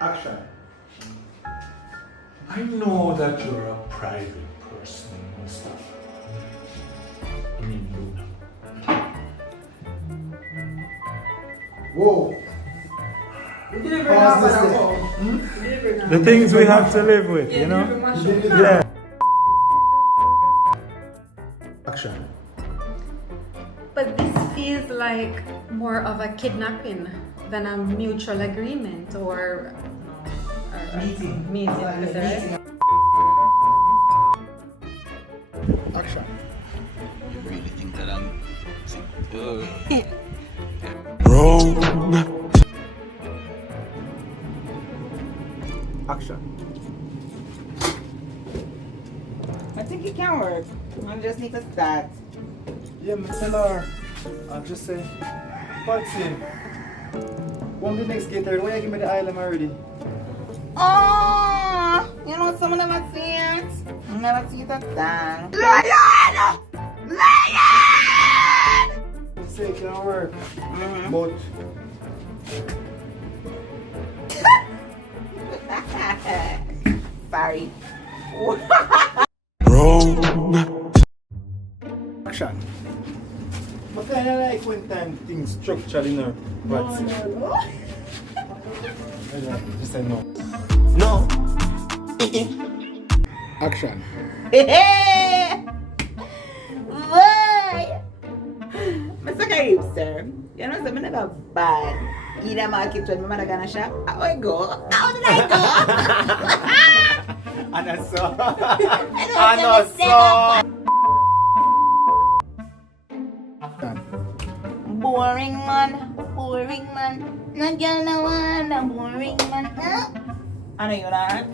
Action. I know that you're a private person, Mr. I mean, Luna. Whoa. The things we have to live with, you know? Yeah. Action. But this feels like more of a kidnapping than a mutual agreement or meeting. Is that right? Action. You really think that I'm Action. I think it can work. I just need to start. Yeah, tell her. I'll just say, Patsy, when the next gator, why you give me the island already? Oh, you know someone never see it. Never see that done. Lion! Say it can work, but Sorry. action. But I like when time things structured in her. Patsy. Just say no. No. Action. Why? Mr. Kaib, sir. You know, I'm never bad. In the market when my mother gonna shop, how I go? How did I go? And I saw. And I saw. Boring man. Not gonna want a boring man. I know you're not.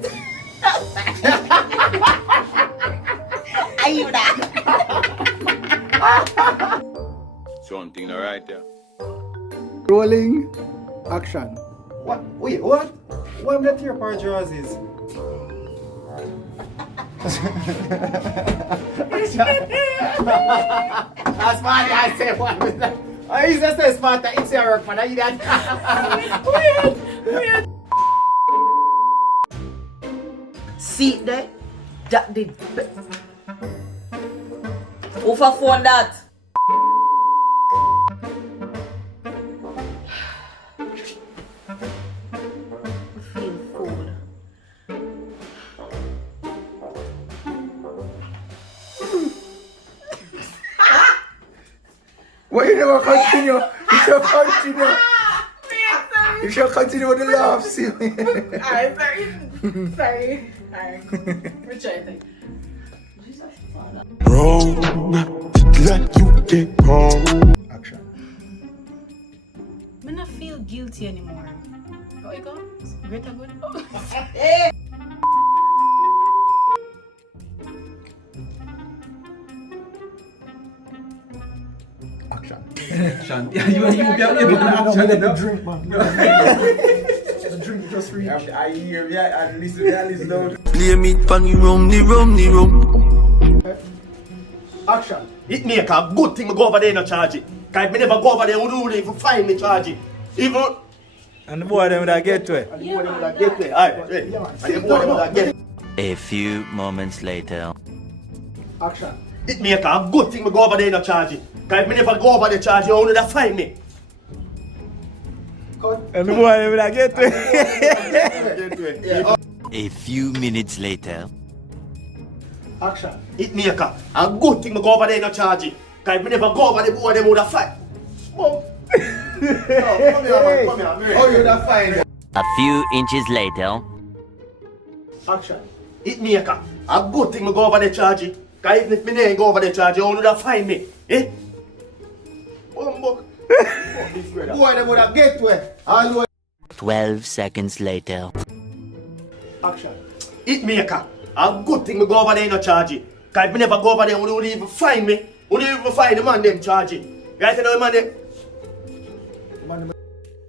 Are you not? Something right there. Rolling. Action. What? Wait, what? What am that here for jerseys? That's why I say what was that? I used to say smart that it's your work, man. I that. Weird. See that? That did. Over phone that. I feel full. Why you never continue? You should continue. You should continue with the laugh, see me. Alright, sorry. Alright. We're trying. Action. I don't feel guilty anymore. How it goes? Greater good. Action. Yeah, you can't be able to action it, no? Drink, man. The drink just reach. I hear, yeah, and listen down. Play me pan the rum. Action. It make a good thing me go over there and not charge it. Cause me never go over there, who do even find me charge it. Even And the boy them would have get to it. and the boy them would get there. Alright, ready. And the boy them would get. A few moments later. Action. It make a good thing me go over there and not charge it. Cause me never go over there charge it, who do find me. Cut. And the boy them would have get to it. Yeah. A few minutes later. Action. It make a good thing me go over there and not charge it. Cause me never go over there, boy them would find. Boom. Come here, man. Oh, you're not fine. A few inches later. Action. It make a good thing me go over there charge it. Cause even if me ain't go over there charge it, who do find me. Eh? Book. Boy, they would have get to it. All 12 seconds later. Action. It make a good thing me go over there and not charge it. Cause if me never go over there, who don't even find me. Who don't even find the man them charge it. Right, you know the man them?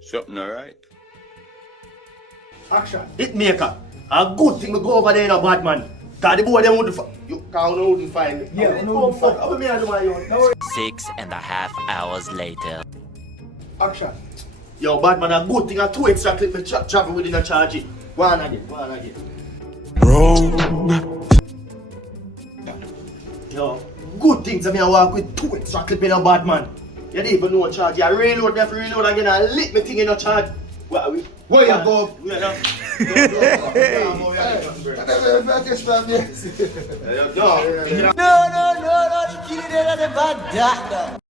Something alright. Action. It make a good thing me go over there and a bad man. Cause the boy them wouldn't find you wouldn't find me. Yeah, no, fuck. Me and the man, you. 6.5 hours later. Action. Yo, bad man, a good thing, a 2 extra clip me travel within a charge it. Go on again. Yo, good things I mean I walk with 2 extra clip in a bad man. You don't even know a charge. You reload, me have to reload again and lick me thing in a charge. What are we? Where you go? We are now. Hey, No. No, the killing it at the bad doctor.